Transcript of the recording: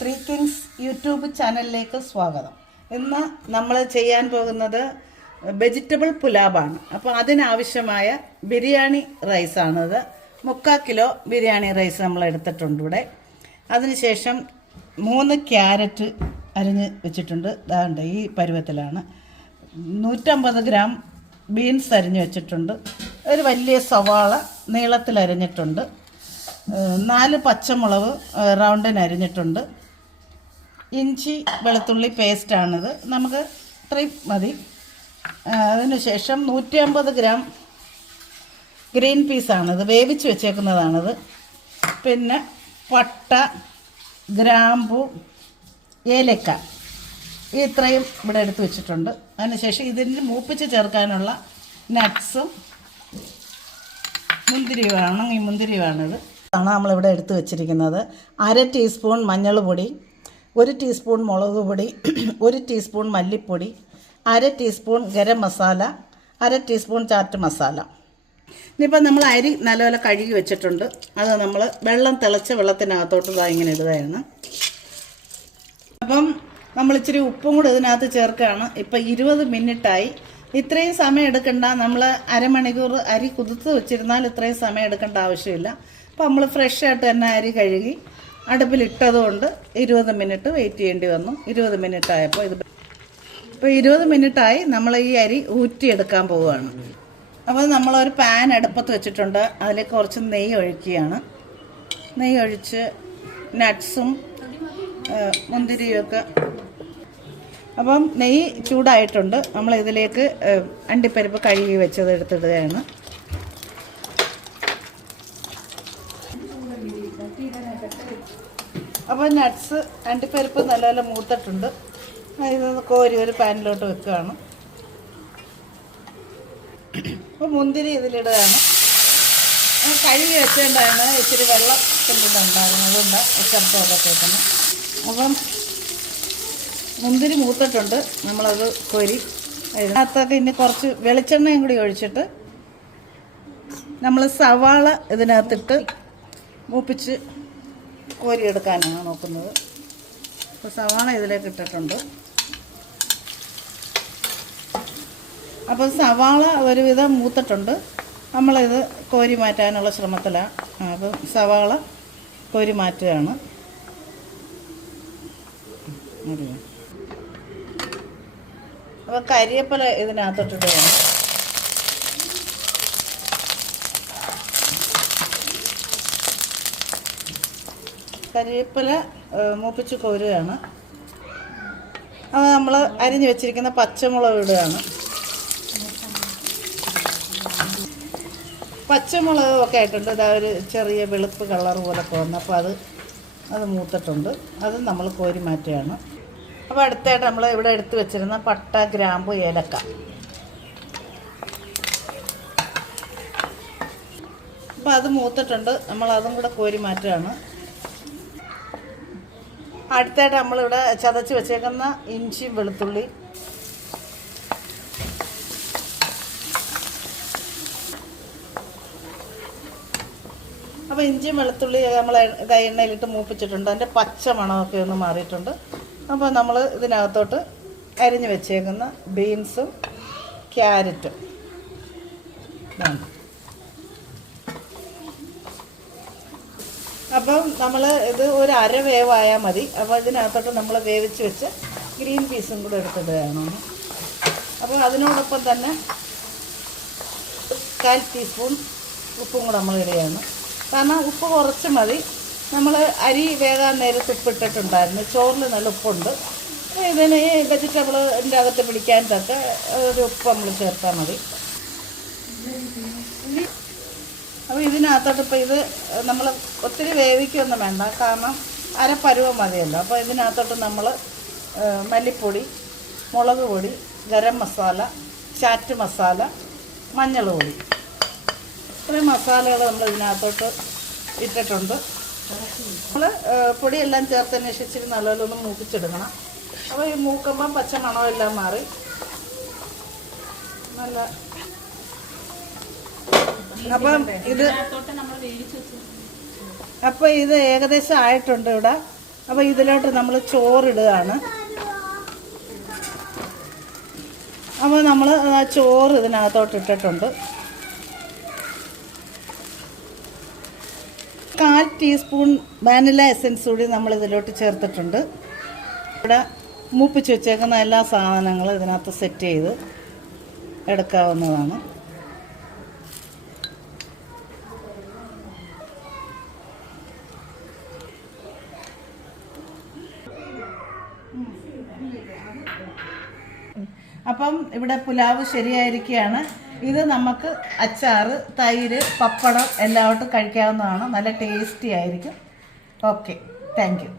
Three Kings YouTube ചാനലിലേക്ക് സ്വാഗതം. ഇന്ന് നമ്മൾ ചെയ്യാൻ പോകുന്നത് വെജിറ്റബിൾ പുലാവാണ്. അപ്പോൾ അതിനാവശ്യമായ ബിരിയാണി റൈസാണിത്. 3/4 കിലോ ബിരിയാണി റൈസ് നമ്മൾ എടുത്തിട്ടുണ്ട് ഇവിടെ. അതിനുശേഷം 3 ക്യാരറ്റ് അരിഞ്ഞ് വെച്ചിട്ടുണ്ട്. അതാണ്ട് ഈ പരുവത്തിലാണ്. 150 ഗ്രാം ബീൻസ് അരിഞ്ഞ് വെച്ചിട്ടുണ്ട്. ഒരു വലിയ സവാള നീളത്തിൽ അരിഞ്ഞിട്ടുണ്ട്. 4 പച്ചമുളക് റൗണ്ടിന് അരിഞ്ഞിട്ടുണ്ട്. ഇഞ്ചി വെളുത്തുള്ളി പേസ്റ്റാണിത്. നമുക്ക് ഇത്രയും മതി. അതിനുശേഷം 150 ഗ്രാം ഗ്രീൻ പീസാണിത്, വേവിച്ച് വെച്ചേക്കുന്നതാണിത്. പിന്നെ പട്ട, ഗ്രാമ്പു, ഏലക്ക ഇത്രയും ഇവിടെ എടുത്ത് വെച്ചിട്ടുണ്ട്. അതിനുശേഷം ഇതിന് മൂപ്പിച്ച് ചേർക്കാനുള്ള നട്ട്സും മുന്തിരിയുമാണിത്. ആണ് നമ്മളിവിടെ എടുത്ത് വെച്ചിരിക്കുന്നത്. 1/2 ടീസ്പൂൺ മഞ്ഞൾ പൊടി, 1 ടീസ്പൂൺ മുളക് പൊടി, 1 ടീസ്പൂൺ മല്ലിപ്പൊടി, 1/2 teaspoon garam masala, 1/2 teaspoon chat masala. ഇനിയിപ്പോൾ നമ്മൾ അരി നല്ലപോലെ കഴുകി വെച്ചിട്ടുണ്ട്. അത് നമ്മൾ തിളച്ച വെള്ളത്തിനകത്തോട്ട് ഇങ്ങനെ ഇടുകയാണ്. അപ്പം നമ്മൾ ഇച്ചിരി ഉപ്പും കൂടെ ഇതിനകത്ത് ചേർക്കുകയാണ്. ഇപ്പം 20 മിനിറ്റായി. ഇത്രയും സമയം എടുക്കണ്ട. നമ്മൾ അരമണിക്കൂർ അരി കുതിർത്ത് വെച്ചിരുന്നാൽ ഇത്രയും സമയം എടുക്കേണ്ട ആവശ്യമില്ല. അപ്പോൾ നമ്മൾ ഫ്രഷ് ആയിട്ട് തന്നെ അരി കഴുകി അടുപ്പിലിട്ടതുകൊണ്ട് 20 മിനിറ്റ് വെയിറ്റ് ചെയ്യേണ്ടി വന്നു. 20 മിനിറ്റ് ആയപ്പോൾ ഇപ്പോൾ 20 മിനിറ്റായി. നമ്മൾ ഈ അരി ഊറ്റിയെടുക്കാൻ പോവുകയാണ്. അപ്പോൾ നമ്മളൊരു പാൻ അടുപ്പത്ത് വെച്ചിട്ടുണ്ട്. അതിലേക്ക് കുറച്ച് നെയ്യ് ഒഴിക്കുകയാണ്. നെയ്യ് ഒഴിച്ച് നട്ട്സും മുന്തിരിയൊക്കെ. അപ്പം നെയ്യ് ചൂടായിട്ടുണ്ട്. നമ്മൾ ഇതിലേക്ക് അണ്ടിപ്പരിപ്പ് കഴുകി വെച്ചത് എടുത്തിടുകയാണ്. അപ്പോൾ നട്ട്സ് അണ്ടിപ്പരിപ്പ് നല്ലപോലെ മൂത്തിട്ടുണ്ട്. ഇതൊന്ന് കോരി ഒരു പാനിലോട്ട് വെക്കുകയാണ്. അപ്പോൾ മുന്തിരി ഇതിലിടുകയാണ്. കഴുകി വെച്ചേണ്ടാണ്. ഇച്ചിരി വെള്ളം കൊണ്ടിട്ടുണ്ടായിരുന്നു, അതുകൊണ്ട് ചെറുപ്പമൊക്കെ കേൾക്കുന്നത്. അപ്പം മുന്തിരി മൂത്തിട്ടുണ്ട്. നമ്മളത് കോരി ഇതിനകത്തൊക്കെ ഇനി കുറച്ച് വെളിച്ചെണ്ണയും കൂടി ഒഴിച്ചിട്ട് നമ്മൾ സവാള ഇതിനകത്തിട്ട് മൂപ്പിച്ച് കോരിയെടുക്കാനാണ് നോക്കുന്നത്. അപ്പോൾ സവാള ഇതിലേക്ക് ഇട്ടിട്ടുണ്ട്. അപ്പോൾ സവാള ഒരുവിധം മൂത്തിട്ടുണ്ട്. നമ്മളിത് കോരി മാറ്റാനുള്ള ശ്രമത്തിലാണ്. അപ്പോൾ സവാള കോരി മാറ്റുകയാണ്. അപ്പോൾ കരിവേപ്പില ഇതിനകത്തോട്ടിടുകയാണ്. കരിവേപ്പില മൂപ്പിച്ച് കോരുകയാണ്. അപ്പോൾ നമ്മൾ അരിഞ്ഞ് വെച്ചിരിക്കുന്ന പച്ചമുളക് ഇടുകയാണ്. പച്ചമുളക് ഒക്കെ ആയിട്ടുണ്ട്. ഇതാ ഒരു ചെറിയ വെളുപ്പ് കളർ പോലൊക്കെ വന്നു. അപ്പോൾ അത് മൂത്തിട്ടുണ്ട്. അത് നമ്മൾ കോരി മാറ്റുകയാണ്. അപ്പോൾ അടുത്തായിട്ട് നമ്മൾ ഇവിടെ എടുത്ത് വെച്ചിരുന്ന പട്ട, ഗ്രാമ്പു, ഏലക്ക. അപ്പോൾ അത് മൂത്തിട്ടുണ്ട്. നമ്മൾ അതും കൂടെ കോരി മാറ്റുകയാണ്. അടുത്തായിട്ട് നമ്മളിവിടെ ചതച്ച് വെച്ചേക്കുന്ന ഇഞ്ചിയും വെളുത്തുള്ളി, അപ്പോൾ ഇഞ്ചിയും വെളുത്തുള്ളി നമ്മൾ എണ്ണയിലിട്ട് മൂപ്പിച്ചിട്ടുണ്ട്. അതിൻ്റെ പച്ച മണമൊക്കെ ഒന്ന് മാറിയിട്ടുണ്ട്. അപ്പോൾ നമ്മൾ ഇതിനകത്തോട്ട് അരിഞ്ഞ് വെച്ചേക്കുന്ന ബീൻസും ക്യാരറ്റും അപ്പം നമ്മൾ ഇത് ഒരു അര വേവായാൽ മതി. അപ്പോൾ ഇതിനകത്തോട്ട് നമ്മൾ വേവിച്ച് വെച്ച് ഗ്രീൻ പീസും കൂടെ എടുത്തിടുകയാണ്. അപ്പോൾ അതിനോടൊപ്പം തന്നെ 1/4 ടീസ്പൂൺ ഉപ്പും കൂടെ നമ്മൾ ഇടുകയാണ്. കാരണം ഉപ്പ് കുറച്ച് മതി. നമ്മൾ അരി വേകാൻ നേരത്ത് ഉപ്പിട്ടിട്ടുണ്ടായിരുന്നു. ചോറിൽ നല്ല ഉപ്പുണ്ട്. ഇതിന് വെജിറ്റബിളിൻ്റെ അകത്ത് പിടിക്കാൻ തക്ക ഒരു ഉപ്പ് നമ്മൾ ചേർത്താൽ മതി. അപ്പോൾ ഇതിനകത്തോട്ട് ഇപ്പോൾ ഇത് നമ്മൾ ഒത്തിരി വേവിക്കൊന്നും വേണ്ട. കാരണം അരപ്പരുവം മതിയല്ലോ. അപ്പോൾ ഇതിനകത്തോട്ട് നമ്മൾ മല്ലിപ്പൊടി, മുളക് പൊടി, ഗരം മസാല, ചാറ്റ് മസാല, മഞ്ഞൾ പൊടി, ഇത്രയും മസാലകൾ നമ്മൾ ഇതിനകത്തോട്ട് ഇട്ടിട്ടുണ്ട്. നമ്മൾ പൊടിയെല്ലാം ചേർത്തതിന് ശേഷം നല്ലപോലെ ഒന്ന് മൂപ്പിച്ചെടുക്കണം. അപ്പോൾ ഈ മൂക്കുമ്പം പച്ച മണമെല്ലാം മാറി നല്ല. അപ്പം ഇത് ഏകദേശം ആയിട്ടുണ്ട്. ഇവിടെ അപ്പോൾ ഇതിലോട്ട് നമ്മൾ ചോറിടുകയാണ്. അപ്പോൾ നമ്മൾ ആ ചോറ് ഇതിനകത്തോട്ട് ഇട്ടിട്ടുണ്ട്. 1/4 ടീസ്പൂൺ വാനില എസൻസ് കൂടി നമ്മൾ ഇതിലോട്ട് ചേർത്തിട്ടുണ്ട്. ഇവിടെ മൂപ്പിച്ച് വെച്ചേക്കുന്ന എല്ലാ സാധനങ്ങളും ഇതിനകത്ത് സെറ്റ് ചെയ്ത് എടുക്കാവുന്നതാണ്. അപ്പം ഇവിടെ പുലാവ് ശരിയായിരിക്കുകയാണ്. ഇത് നമുക്ക് അച്ചാറ്, തൈര്, പപ്പടം എല്ലാവട്ടും കഴിക്കാവുന്നതാണ്. നല്ല ടേസ്റ്റി ആയിരിക്കും. Okay, thank you.